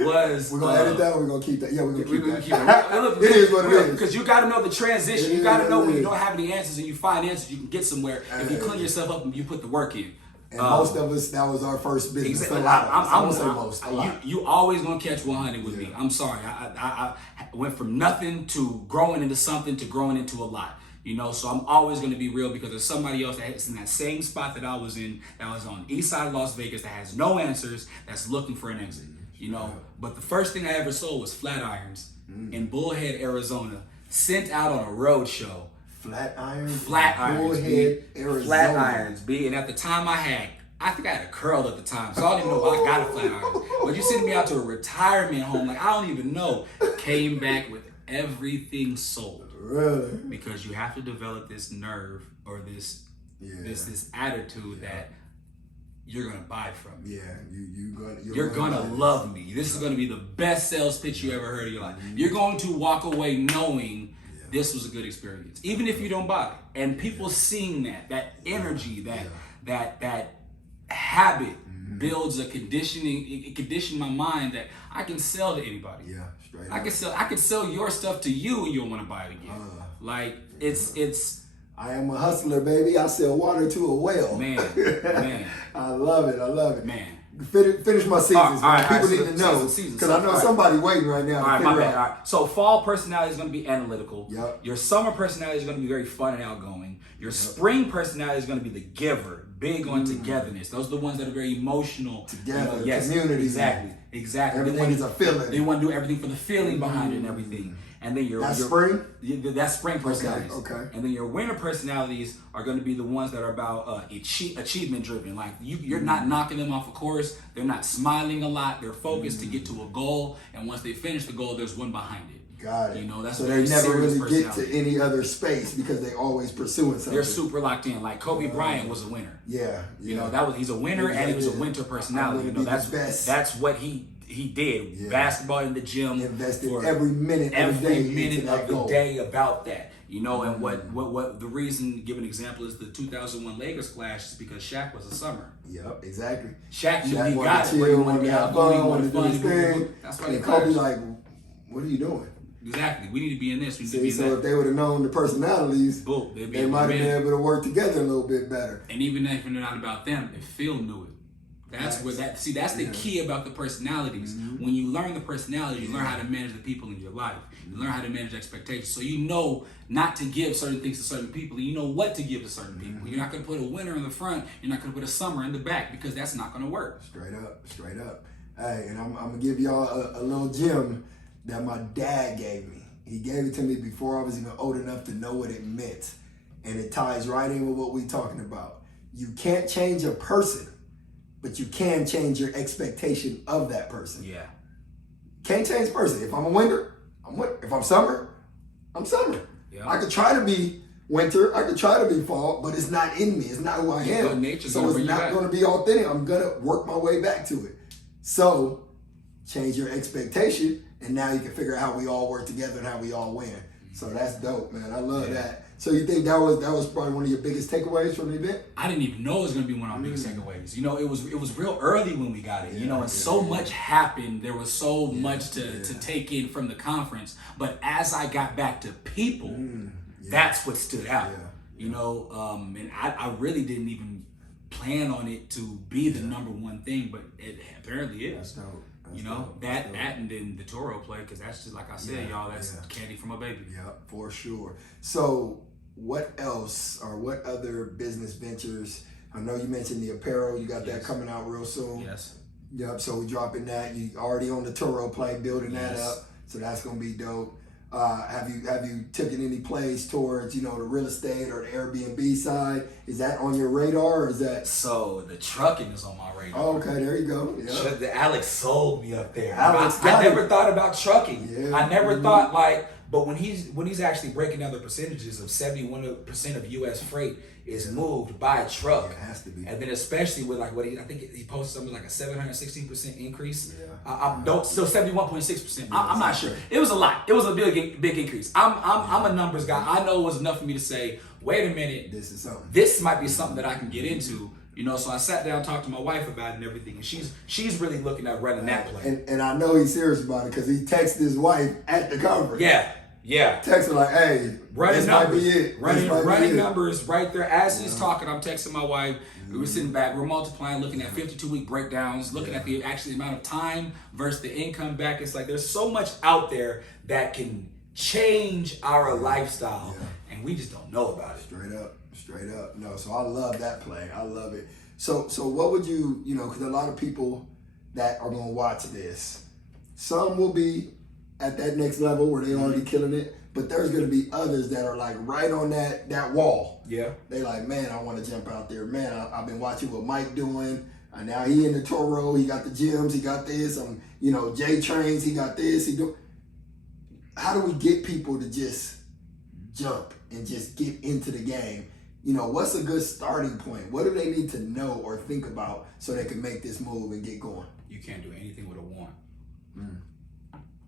was... We're going to edit that or we're going to keep that? Yeah, we're going to keep that. Keep it. Look, it is what it is. Because you got to know the transition. You got to know when you don't have any answers and you find answers, you can get somewhere. If you clean yourself up and you put the work in. And most of us, that was our first business. Exactly. I won't say most. You always going to catch 100 with me. I'm sorry. I went from nothing to growing into something to growing into a lot. You know, so I'm always going to be real because there's somebody else that's in that same spot that I was in, that was on the east side of Las Vegas, that has no answers, that's looking for an exit. You know, but the first thing I ever sold was flat irons in Bullhead, Arizona, sent out on a road show. Flat irons, Bullhead, Arizona. Flat irons, B. And at the time I think I had a curl at the time, so I don't even know if I got a flat iron. But you sent me out to a retirement home, like I don't even know. Came back with everything sold. Really? Because you have to develop this nerve or this attitude that you're gonna buy from me. Yeah, you're gonna love me. This is gonna be the best sales pitch you ever heard in your life. You're going to walk away knowing this was a good experience, even if you don't buy it. And people seeing that energy, that habit builds a conditioning. It conditioned my mind that I can sell to anybody. Yeah, straight up. I can sell your stuff to you, and you'll want to buy it again. It's. I am a hustler, baby. I sell water to a well. Man. I love it. Man. Finish my seasons, man. People need to know. Because I know somebody waiting right now. All right. So fall personality is going to be analytical. Yep. Your summer personality is going to be very fun and outgoing. Your spring personality is going to be the giver, big on togetherness. Those are the ones that are very emotional. Together, yes, community. Exactly. Everything is a feeling. They want to do everything for the feeling behind it and everything. And then that's spring? That's spring personalities. Okay. And then your winter personalities are going to be the ones that are about achievement driven. Like you're not knocking them off a course. They're not smiling a lot. They're focused to get to a goal. And once they finish the goal, there's one behind it. Got it. You know, that's so they never really get to personality. any other space because they always pursuing something. They're super locked in. Like Kobe Bryant was a winner. Yeah. You know, he's a winner and he was a winter personality. You know, that's what he did. Yeah. Basketball in the gym. Invested for every minute of the day about that. You know, and what the reason, give an example, is the 2001 Lakers clash is because Shaq was a summer. Yep, exactly. Shaq knew he got it. He wanted to have fun, he wanted to do his thing. That's why and Kobe like, what are you doing? Exactly. We need to be in this. We need to See, be in so that. if they would have known the personalities, Boom, they might have been able to work together a little bit better. And even if they're not about them, if Phil knew it. That's where that's the key about the personalities. When you learn the personalities, you learn how to manage the people in your life. You learn how to manage expectations. So you know not to give certain things to certain people, and you know what to give to certain people. You're not going to put a winner in the front. You're not going to put a summer in the back because that's not going to work. Straight up. Hey, and I'm going to give y'all a little gem that my dad gave me. He gave it to me before I was even old enough to know what it meant. And it ties right in with what we're talking about. You can't change a person, but you can change your expectation of that person. Yeah. Can't change the person. If I'm a winter, I'm winter. If I'm summer, I'm summer. Yeah. I could try to be winter, I could try to be fall, but it's not in me. It's not who I am. So it's not going to be authentic. I'm going to work my way back to it. So change your expectation, and now you can figure out how we all work together and how we all win. So that's dope, man. I love that. So you think that was probably one of your biggest takeaways from the event? I didn't even know it was going to be one of our biggest takeaways. You know, it was real early when we got it. You know, and so much happened. There was so much to take in from the conference. But as I got back to people, that's what stood out. You know, and I really didn't even plan on it to be the number one thing, but it apparently is. That's dope. You know, that and then the Turo play, because that's just like I said, y'all, that's candy from a baby. Yeah, for sure. So what else or what other business ventures? I know you mentioned the apparel. You got that coming out real soon. Yes. Yep, so we dropping that. You already on the Turo play, building that up. So that's gonna be dope. Have you taken any plays towards, you know, the real estate or the Airbnb side? Is that on your radar, or is that? So the trucking is on my radar. Oh, okay, there you go. Yep. Alex sold me up there. Alex I never thought about trucking. Yeah. I never thought but when he's actually breaking down the percentages of 71% of U.S. freight is moved by truck. Yeah, it has to be. And then especially with like what I think he posted something like a 716% increase. Yeah. I'm still 71.6%. I'm not sure. It was a lot. It was a big increase. I'm a numbers guy. I know it was enough for me to say, wait a minute, This is something. this might be something that I can get into. You know, so I sat down, talked to my wife about it and everything, and she's really looking at running that play. And I know he's serious about it because he texted his wife at the conference. Yeah. Texted like, hey, Running this numbers. might be it. Running numbers right there. As he's talking, I'm texting my wife. We're sitting back. We're multiplying, looking at 52-week breakdowns, looking at the actual amount of time versus the income back. It's like there's so much out there that can change our lifestyle, and we just don't know about it. Straight up. No, so I love that play. I love it. So what would you know, because a lot of people that are going to watch this, some will be at that next level where they already killing it, but there's going to be others that are like right on that wall. Yeah. They like, man, I want to jump out there. Man, I've been watching what Mike doing. Now he in the Turo. He got the gyms. He got this. You know, Jaytrainzz. He got this. How do we get people to just jump and just get into the game? You know, what's a good starting point? What do they need to know or think about so they can make this move and get going? You can't do anything with a want.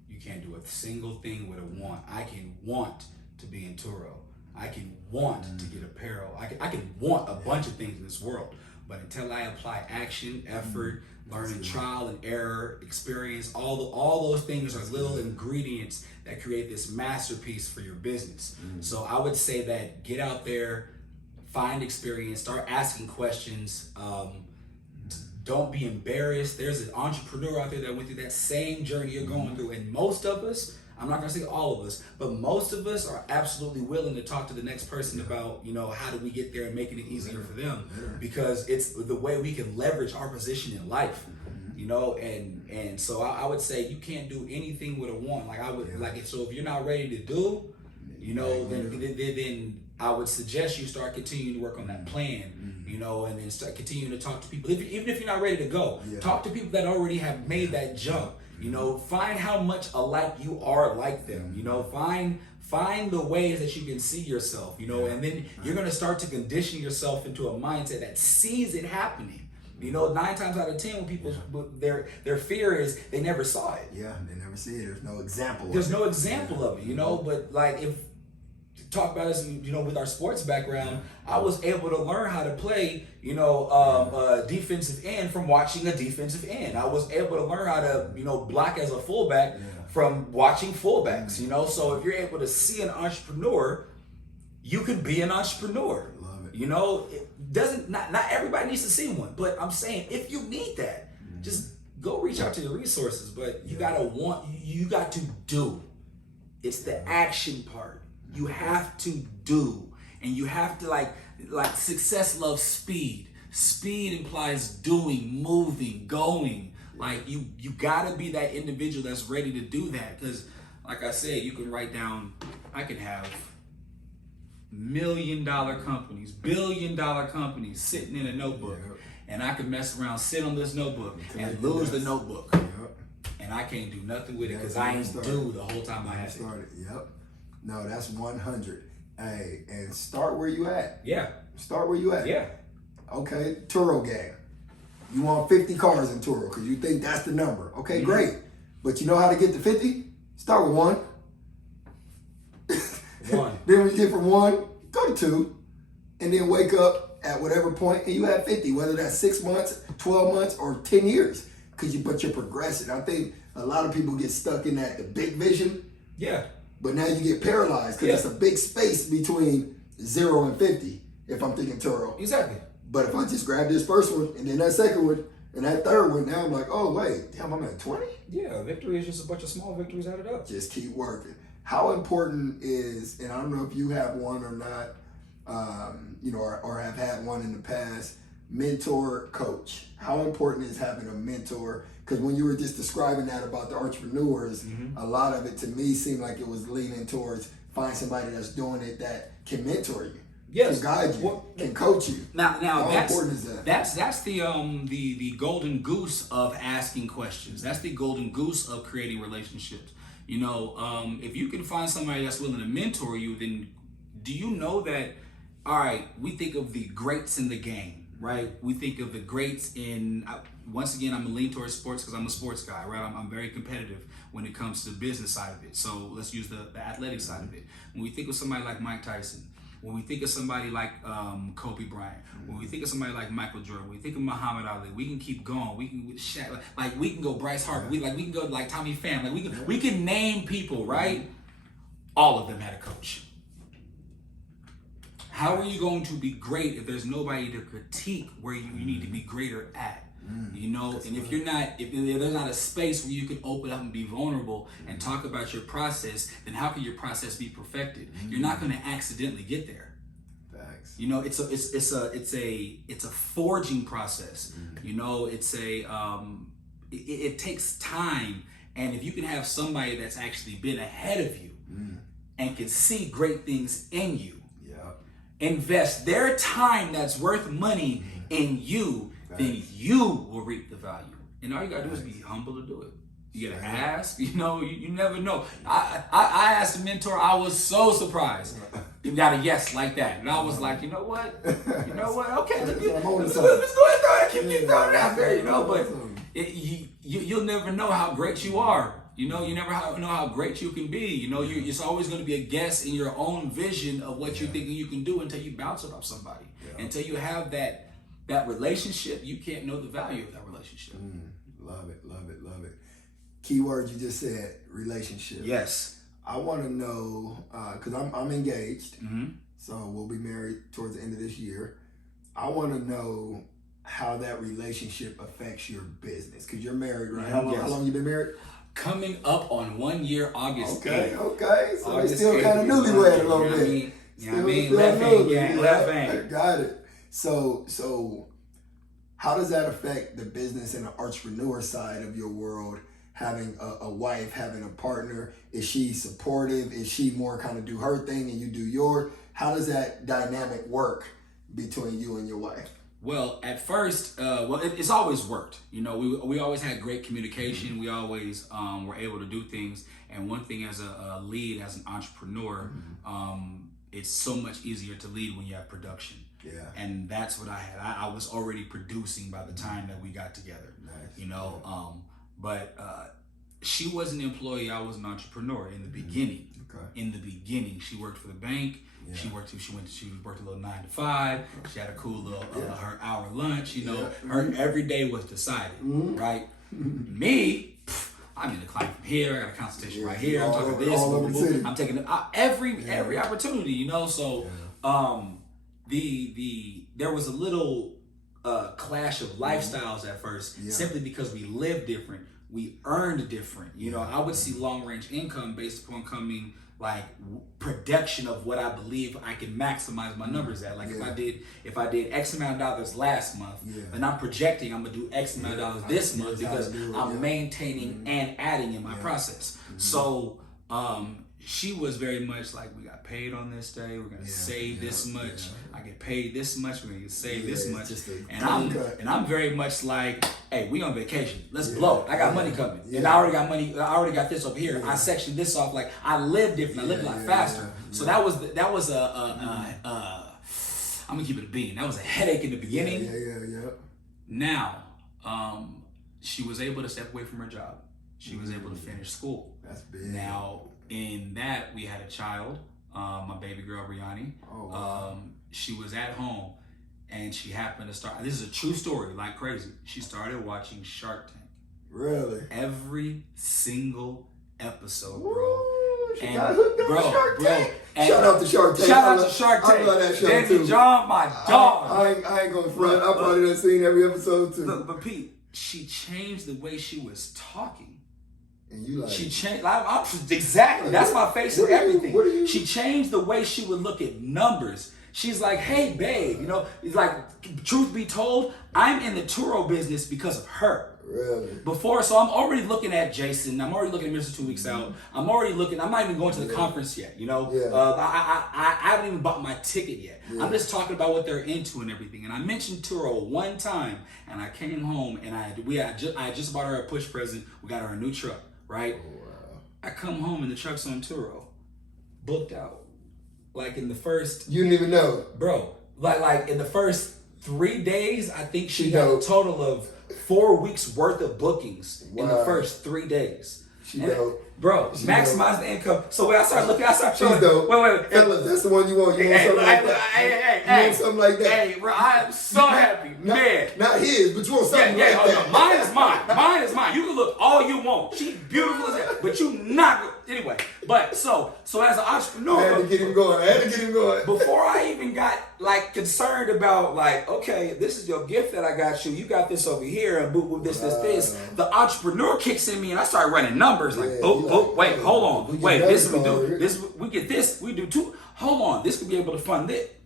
You can't do a single thing with a want. I can want to be in Turo. I can want to get apparel. I can want a bunch of things in this world. But until I apply action, effort, learning trial and error, experience, all those things are little ingredients that create this masterpiece for your business. So I would say that get out there, find experience, start asking questions. Don't be embarrassed. There's an entrepreneur out there that went through that same journey you're going through. And most of us, I'm not going to say all of us, but most of us are absolutely willing to talk to the next person about, you know, how do we get there and making it easier for them, because it's the way we can leverage our position in life. You you know, and so I would say you can't do anything with a want. Like I would like if you're not ready to do, you know, then I would suggest you start continuing to work on that plan, you know, and then start continuing to talk to people. Even if you're not ready to go, talk to people that already have made that jump. You know, find how much alike you are like them. You know, find the ways that you can see yourself. You know, and then you're gonna start to condition yourself into a mindset that sees it happening. You know, 9 times out of 10, when people their fear is they never saw it. Yeah, they never see it. There's no example. There's no example of it. You know, but like if talk about us, you know, with our sports background, I was able to learn how to play, you know, defensive end from watching a defensive end. I was able to learn how to, you know, block as a fullback from watching fullbacks. You know, so if you're able to see an entrepreneur, you could be an entrepreneur. Love it. You know, it doesn't not everybody needs to see one, but I'm saying if you need that, just go reach out to the resources. But you got to do. It's the action part. You have to do, and you have to like success loves speed. Speed implies doing, moving, going. Like you gotta be that individual that's ready to do that. Because like I said, you can write down, I can have $1 million companies, $1 billion companies sitting in a notebook. And I can mess around, sit on this notebook and lose the notebook. And I can't do nothing with it because I ain't do the whole time I had started. No, that's 100. Hey, and start where you at. Yeah. Start where you at. Yeah. Okay, Turo gang. You want 50 cars in Turo because you think that's the number. Okay, great. But you know how to get to 50? Start with 1. Then when you get from 1, go to 2. And then wake up at whatever point and you have 50, whether that's 6 months, 12 months, or 10 years. But you're progressing. I think a lot of people get stuck in the big vision. Yeah. But now you get paralyzed because it's a big space between 0 and 50, if I'm thinking Turo. Exactly. But if I just grab this first one and then that second one and that third one, now I'm like, oh, wait, damn, I'm at 20? Yeah, victory is just a bunch of small victories added up. Just keep working. How important is, and I don't know if you have one or not, you know, or have had one in the past, mentor, coach. How important is having a mentor? Because when you were just describing that about the entrepreneurs, a lot of it to me seemed like it was leaning towards find somebody that's doing it that can mentor you, can guide you, can coach you. Now how that's important is that? That's the golden goose of asking questions. That's the golden goose of creating relationships. You know, if you can find somebody that's willing to mentor you, then do you know that? All right, we think of the greats in the game, right? We think of the greats in. Once again, I'm a lean towards sports because I'm a sports guy, right? I'm very competitive when it comes to the business side of it. So let's use the athletic side of it. When we think of somebody like Mike Tyson, when we think of somebody like Kobe Bryant, when we think of somebody like Michael Jordan, when we think of Muhammad Ali, we can keep going. We can Shaq, like we can go Bryce Harper. We can go like Tommy Pham. Like we can name people, right? All of them had a coach. How are you going to be great if there's nobody to critique where you need to be greater at? You know, and if there's not a space where you can open up and be vulnerable and talk about your process, then how can your process be perfected? You're not going to accidentally get there. Facts. You know, it's a forging process. You know, it takes time, and if you can have somebody that's actually been ahead of you and can see great things in you, invest their time that's worth money in you, then you will reap the value. And all you gotta do is be humble to do it. You gotta ask, you know, you never know. I asked a mentor, I was so surprised. You got a yes like that. And I was like, you know what? Okay, let's go ahead and keep throwing it out there, you know, but you'll never know how great you are. You know, you never know how great you can be. You know, it's always going to be a guess in your own vision of what you're thinking you can do until you bounce it off somebody. Until you have that relationship, you can't know the value of that relationship. Love it. Key word you just said, relationship. Yes. I want to know, because I'm engaged, so we'll be married towards the end of this year. I want to know how that relationship affects your business, because you're married, right? How long you been married? Coming up on 1 year, August 8th. Okay. So they're still kind of newlywed a little bit. You know what I mean? Left hand. Got it. So How does that affect the business and the entrepreneur side of your world? Having a wife, having a partner, is she supportive? Is she more kind of do her thing and you do yours? How does that dynamic work between you and your wife? Well, at first, it's always worked. You know, we always had great communication. Mm-hmm. We always were able to do things. And one thing as a lead, as an entrepreneur, it's so much easier to lead when you have production. Yeah. And that's what I had. I was already producing by the time that we got together. Nice. You know, but she was an employee. I was an entrepreneur in the beginning. Okay. In the beginning, she worked for the bank. Yeah. She worked a little 9 to 5. She had a cool little her hour lunch. You know, her every day was decided, right? Me, I'm in the client from here. I got a consultation right here. I'm talking this. I'm taking every opportunity. You know, so there was a little clash of lifestyles at first, simply because we lived different, we earned different. You know, I would see long range income based upon coming like production of what I believe I can maximize my numbers at. Like if I did X amount of dollars last month, and I'm projecting I'm gonna do X amount of dollars this month because I'm maintaining and adding in my process. So she was very much like, we got paid on this day, we're gonna save this much, I get paid this much, we're gonna save this much. And I'm very much like, hey, we on vacation, let's blow it. I got money coming. And I already got money, I already got this over here. I sectioned this off, like I live different, I live a lot faster. So that was I'm gonna keep it a bean. That was a headache in the beginning. Now, she was able to step away from her job. She was able to finish school. That's big. Now, in that, we had a child, my baby girl, Jayanni. Oh, wow. She was at home, and she happened to start, this is a true story, like crazy. She started watching Shark Tank. Really? Every single episode, bro. She got hooked on Shark Tank. Shout out to Shark Tank. Shout out to Shark Tank. I love that show Danny too. John, my dog. I ain't gonna front. I probably done seen every episode too. But Pete, she changed the way she was talking. And you like, she changed. Exactly. That's my face and everything. She changed the way she would look at numbers. She's like, hey, babe, you know, it's like, truth be told, I'm in the Turo business because of her. Really? So I'm already looking at Jason. I'm already looking at Mr. 2 Weeks Out. I'm not even going to the conference yet, you know? I haven't even bought my ticket yet. I'm just talking about what they're into and everything. And I mentioned Turo one time, and I came home, and I just bought her a push present. We got her a new truck, right? Oh, wow. I come home, and the truck's on Turo. Booked out. Like in the first... You didn't even know. Bro, like in the first 3 days, I think she got a total of 4 weeks worth of bookings in the first 3 days. Bro, maximize the income. So when I started looking, wait. Fellas, that's the one you want. You want something like that? You want something like that? Hey, bro, I am so happy. Man. Not his, but you want something like that. No, mine is mine. Mine is mine. You can look all you want. She's beautiful as that, but you not good. Anyway, but so as an entrepreneur, I had to get him going. Before I even got like concerned about like, okay, this is your gift that I got you. You got this over here, and boop, this. The entrepreneur kicks in me, and I start running numbers like, wait, hold on, wait, this we do, this we get this, we do too. Hold on, this could be able to fund it.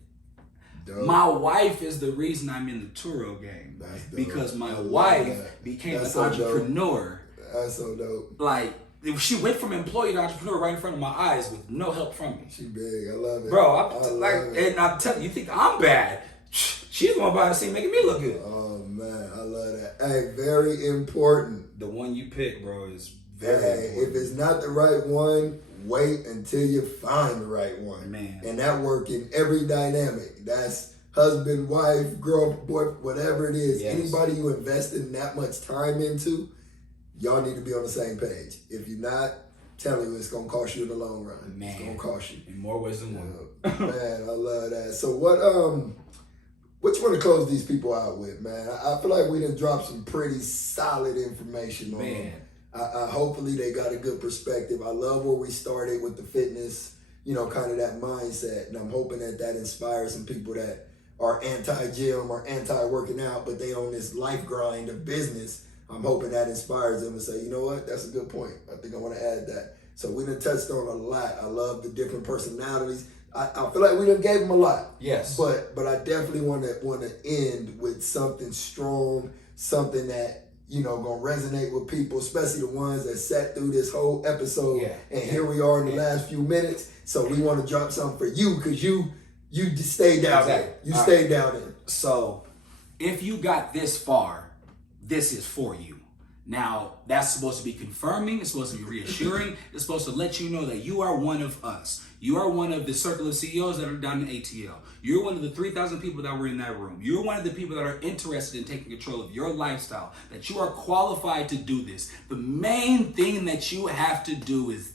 Dope. My wife is the reason I'm in the Turo game because my wife became an entrepreneur. That's so dope. Like. She went from employee to entrepreneur right in front of my eyes with no help from me. She big, I love it. Bro, and I'm telling you, you think I'm bad? She's the one behind the scene making me look good. Oh man, I love that. Hey, very important. The one you pick, bro, is very important. If it's not the right one, wait until you find the right one. Man. And that work in every dynamic. That's husband, wife, girl, boy, whatever it is. Yes. Anybody you invested that much time into, y'all need to be on the same page. If you're not, telling you it's gonna cost you in the long run. Man, it's gonna cost you in more ways than one. Man, I love that. So what you want to close these people out with, man? I feel like we done dropped some pretty solid information on them. Hopefully they got a good perspective. I love where we started with the fitness, you know, kind of that mindset, and I'm hoping that inspires some people that are anti-gym or anti-working out, but they on this life grind of business. I'm hoping that inspires them to say, you know what, that's a good point. I think I want to add that. So we done touched on a lot. I love the different personalities, I feel like we done gave them a lot. Yes. But I definitely want to end with something strong, something that, you know, gonna resonate with people, especially the ones that sat through this whole episode. Yeah. And here we are in the last few minutes. So we want to drop something for you because you just stayed down there. You stayed down there. So if you got this far, this is for you. Now, that's supposed to be confirming, it's supposed to be reassuring, it's supposed to let you know that you are one of us. You are one of the circle of CEOs that are down in ATL. You're one of the 3,000 people that were in that room. You're one of the people that are interested in taking control of your lifestyle, that you are qualified to do this. The main thing that you have to do is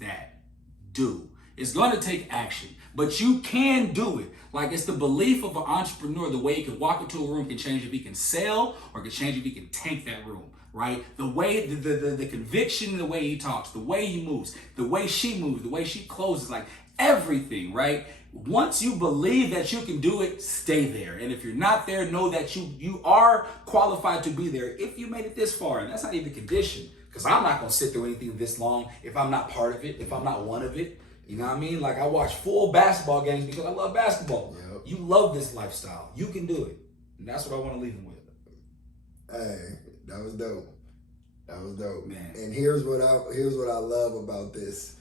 do. It's going to take action, but you can do it. Like, it's the belief of an entrepreneur, the way he can walk into a room can change if he can sell or can change if he can tank that room. Right? The way, the conviction, the way he talks, the way he moves, the way she moves, the way she closes, like everything, right? Once you believe that you can do it, stay there. And if you're not there, know that you are qualified to be there if you made it this far. And that's not even a condition, because I'm not going to sit through anything this long if I'm not part of it, if I'm not one of it. You know what I mean? Like, I watch full basketball games because I love basketball. Yep. You love this lifestyle. You can do it. And that's what I want to leave them with. Hey. That was dope. That was dope, man. And here's what I love about this.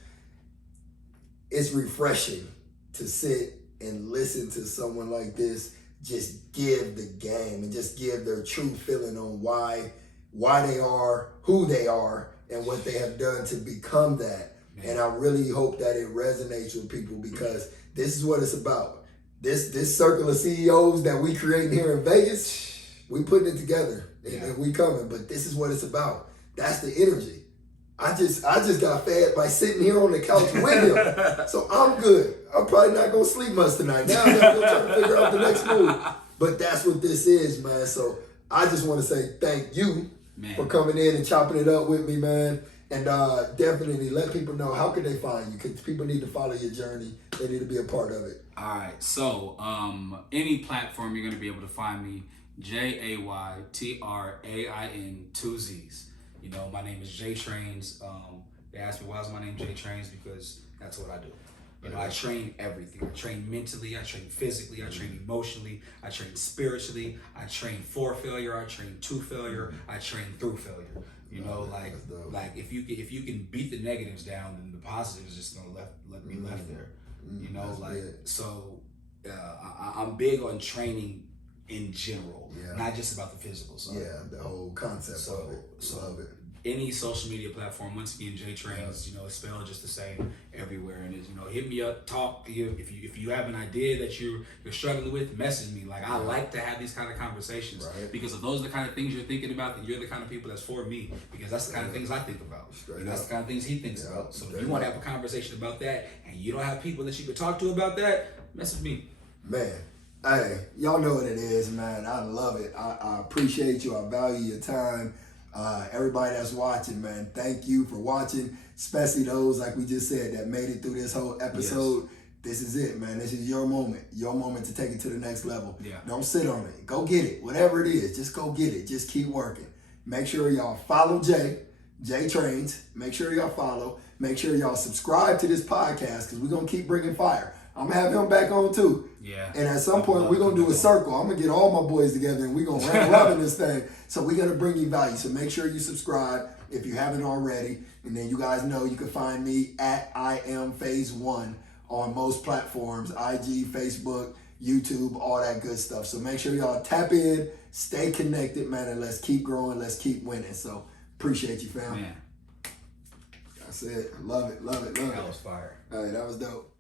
It's refreshing to sit and listen to someone like this just give the game and just give their true feeling on why they are who they are and what they have done to become that. Man. And I really hope that it resonates with people because this is what it's about. This circle of CEOs that we create here in Vegas, we putting it together. And we coming, but this is what it's about. That's the energy. I just got fed by sitting here on the couch with him. So I'm good. I'm probably not gonna sleep much tonight. Now I'm gonna try to figure out the next move. But that's what this is, man. So I just want to say thank you for coming in and chopping it up with me, man. And definitely let people know, how can they find you? Because people need to follow your journey. They need to be a part of it. All right. So any platform you're gonna be able to find me. Jaytrain, 2 Z's. You know, my name is Jaytrainzz. They asked me why is my name Jaytrainzz, because that's what I do. You know, I train everything. I train mentally, I train physically, I train emotionally, I train spiritually, I train for failure, I train to failure, I train through failure. You know, like if you can beat the negatives down, then the positives just gonna let me left there. You know, like so I'm big on training in general, not just about the physical side. Yeah, the whole concept of it. Love it. Any social media platform, once again, Jaytrainzz, you know, it's spelled just the same everywhere. And it's, you know, hit me up, talk. If you have an idea that you're struggling with, message me. Like, I like to have these kind of conversations because if those are the kind of things you're thinking about, then you're the kind of people that's for me, because that's the kind of things I think about. And that's the kind of things he thinks about. So if you want to have a conversation about that and you don't have people that you can talk to about that, message me. Man. Hey, y'all know what it is, man. I love it. I appreciate you. I value your time. Everybody that's watching, man, thank you for watching, especially those, like we just said, that made it through this whole episode. Yes. This is it, man. This is your moment to take it to the next level. Yeah. Don't sit on it. Go get it. Whatever it is, just go get it. Just keep working. Make sure y'all follow Jaytrainzz. Make sure y'all follow. Make sure y'all subscribe to this podcast because we're going to keep bringing fire. I'm going to have him back on too. Yeah. And at some point, we're going to do a circle. I'm going to get all my boys together and we're going to round robin this thing. So we're going to bring you value. So make sure you subscribe if you haven't already. And then you guys know you can find me at I Am Phase 1 on most platforms, IG, Facebook, YouTube, all that good stuff. So make sure y'all tap in, stay connected, man, and let's keep growing. Let's keep winning. So appreciate you, fam. Man. That's it. Love it. That was fire. All right, that was dope.